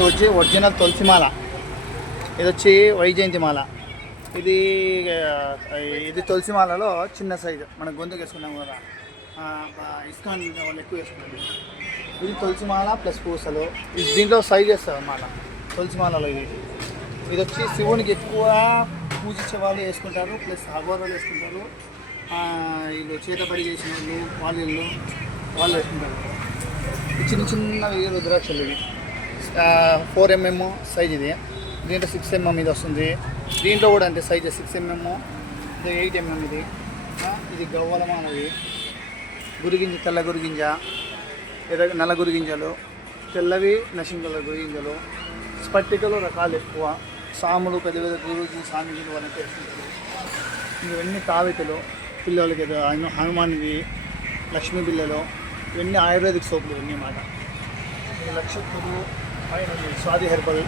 ఇది వచ్చి ఒరిజినల్ తులసిమాల, ఇది వచ్చి వైజయంతి మాల. ఇది ఇది తులసిమాలలో చిన్న సైజు, మన గొంతుకు వేసుకున్నాం కదా, ఇస్కాన్ వాళ్ళు ఎక్కువ వేసుకున్నాం. ఇది తులసిమాల ప్లస్ పూసలు. ఇది దీంట్లో సైజ్ వేస్తారు మాల తులసిమాలలో. ఇది వచ్చి శివునికి ఎక్కువ పూజించే వాళ్ళు వేసుకుంటారు, ప్లస్ అఘోరాలు వేసుకుంటారు, వీళ్ళు చేతబడి చేసిన వాళ్ళు వాళ్ళు వేసుకుంటారు. చిన్న చిన్నవి రుద్రాక్షలు ఇవి 4 mm సైజ్. ఇది దీంట్లో 6 mm ఇది వస్తుంది. దీంట్లో కూడా అంతే సైజ్ 6 mm, ఇది 8 mm. ఇది గవ్వలమానవి, గురిగింజ, తెల్ల గురిగింజ, నల్ల గురిగింజలు, తెల్లవి నషింగ్ కలర్ గురిగింజలు, స్పట్టికలు రకాలు ఎక్కువ, సాములు, పెద్ద పెద్ద గురుజీ స్వామీజీలు వాళ్ళని వేసుకుంటారు. ఇవన్నీ తావితలు పిల్లలకి, హనుమాన్వి, లక్ష్మీ బిల్లలు, ఇవన్నీ ఆయుర్వేదిక్ సోపులు ఇవన్నీ మాట. నక్షత్రులు, స్వాతి హెర్బల్,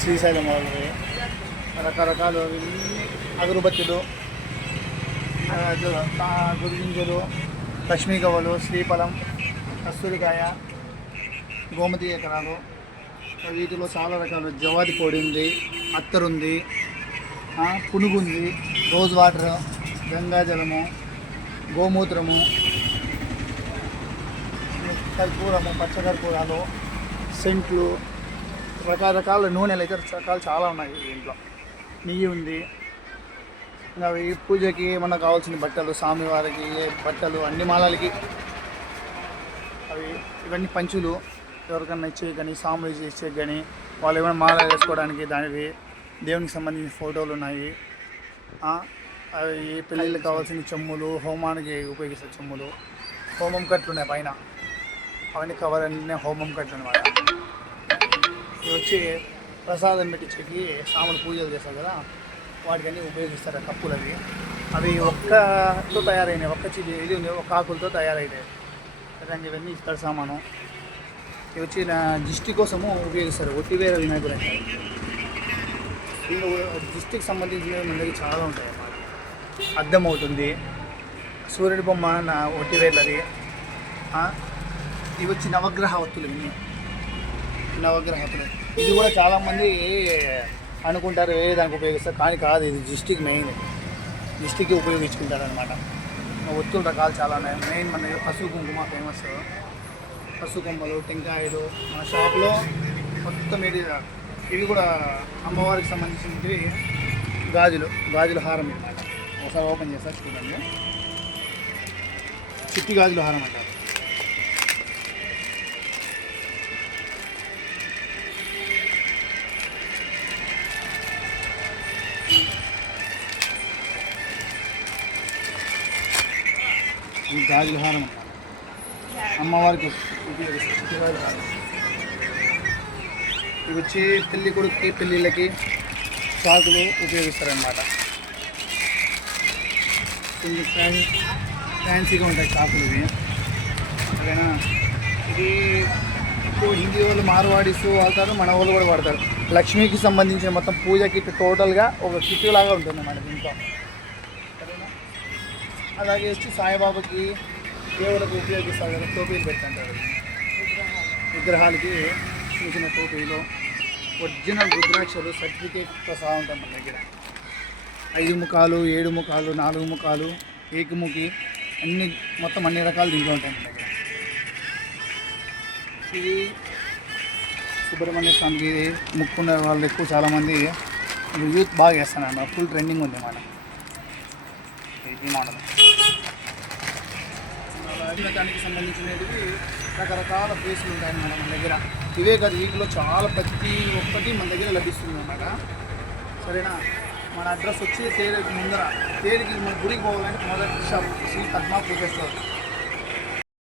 శ్రీశైలం వాళ్ళవి, రకరకాలు అగరుబత్తులు, గురిగింజలు, లక్ష్మీ గవ్వలు, శ్రీఫలం, కస్తూరికాయ, గోమతి ఎకరాలు. వీటిలో చాలా రకాలు జవాది పొడి ఉంది, అత్తరు ఉంది, పునుగు ఉంది, రోజ్ వాటర్, గంగాజలము, గోమూత్రము, కర్పూరము, పచ్చకర్పూరాలు, సెంట్లు, రకరకాల నూనెలు అయితే రకాలు చాలా ఉన్నాయి దీంట్లో. నెయ్యి ఉంది. ఇంకా ఈ పూజకి మనకు కావాల్సిన బట్టలు, స్వామివారికి బట్టలు, అన్ని మాలలకి అవి ఇవన్నీ పంచులు, ఎవరికన్నా ఇచ్చే కానీ, స్వాములు ఇచ్చే కానీ, వాళ్ళు ఏమైనా మాల వేసుకోవడానికి దానివి, దేవునికి సంబంధించిన ఫోటోలు ఉన్నాయి. అవి పెళ్ళిళ్ళకి కావాల్సిన చెమ్ములు, హోమానికి ఉపయోగిస్తే చెమ్ములు, హోమం కట్లు ఉన్నాయి పైన, అవన్నీ కవర్ అన్నీ హోమం కట్లు అనమాట. ఇవి వచ్చి ప్రసాదం పెట్టించేకి స్వాములు పూజలు చేస్తారు కదా, వాటికన్నీ ఉపయోగిస్తారు కప్పులు. అవి ఒక్కతో తయారైనవి, ఇది ఉంది, ఒక ఆకులతో తయారైనవి. దానికి ఇవన్నీ ఇస్తారు సామాను. ఇవి వచ్చి దిష్టి కోసము ఉపయోగిస్తారు, ఒట్టివేరలు వినాయకులు అంటారు. దీనిలో దిష్టికి సంబంధించినవి మన దగ్గర చాలా ఉంటాయి అన్నమాట. అద్దం అవుతుంది, సూర్యుడి బొమ్మ ఒట్టివేర్లది. ఇవి వచ్చి నవగ్రహ ఒత్తులు, ఇవి నవగ్రహ ఒత్తులు. ఇది కూడా చాలామంది అనుకుంటారు దానికి ఉపయోగిస్తారు, కానీ కాదు, ఇది దిష్టికి మెయిన్, దిష్టికి ఉపయోగించుకుంటారు అనమాట. ఒత్తుల రకాలు చాలా ఉన్నాయి. మెయిన్ మన దగ్గర పసుపు కుంకుమ ఫేమస్, పసుపు కొమ్మలు, టెంకాయలు మన షాప్లో మొత్తం. ఇవి కూడా అమ్మవారికి సంబంధించినవి గాజుల హారం అనమాట. ఒకసారి ఓపెన్ చేస్తా చూడండి. చిట్టి గాజుల హారం అంటారు. ఈ గాజుల హారం అమ్మవారికి ఉపయోగిస్తారు. ఇవి వచ్చి పెళ్ళి కొడుకుకి, పెళ్ళిళ్ళకి చాకులు ఉపయోగిస్తారన్నమాట. కొంచెం ఫ్యాన్సీగా ఉంటాయి చాకులు ఇవి. ఓకేనా? ఇది ఇప్పుడు హిందీ వాళ్ళు మార్వాడీస్ వాడతారు, మన వాళ్ళు కూడా వాడతారు. లక్ష్మీకి సంబంధించిన మొత్తం పూజ కిట్ టోటల్గా ఒక కిట్ లాగా ఉంటుంది అన్నమాట దీంట్లో. అలాగే వచ్చి సాయిబాబాకి, దేవులకు ఉపయోగిస్తారు కదా, టోపీలు పెట్టుకుంటారు. విగ్రహాలకి చూసిన టోపీలు, ఒరిజినల్ రుద్రాక్షలు సర్టిఫికేట్తో సహా ఉంటాయి మన దగ్గర. 5 ముఖాలు, 7 ముఖాలు, 4 ముఖాలు, ఏకముఖి, మొత్తం అన్ని రకాలు దీంట్లో ఉంటాయి మన దగ్గర. ఇది సుబ్రహ్మణ్య స్వామికి ముక్కున్న వాళ్ళు ఎక్కువ చాలామంది యూత్ బాగా వేస్తానన్న, ఫుల్ ట్రెండింగ్ ఉంది అన్నమాట ఈ మోడల్. దానికి సంబంధించినవి రకరకాల ప్లేసులు ఉంటాయన్నమాట మన దగ్గర. ఇవే కాదు, వీటిలో చాలా ప్రతి ఒక్కటి మన దగ్గర లభిస్తుంది అన్నమాట. సరేనా? మన అడ్రస్ వచ్చి తేలికి ముందర, తేలికి మన గుడికి పోవాలంటే మొదటి షాప్ శ్రీ పద్మ పూజ స్టోర్.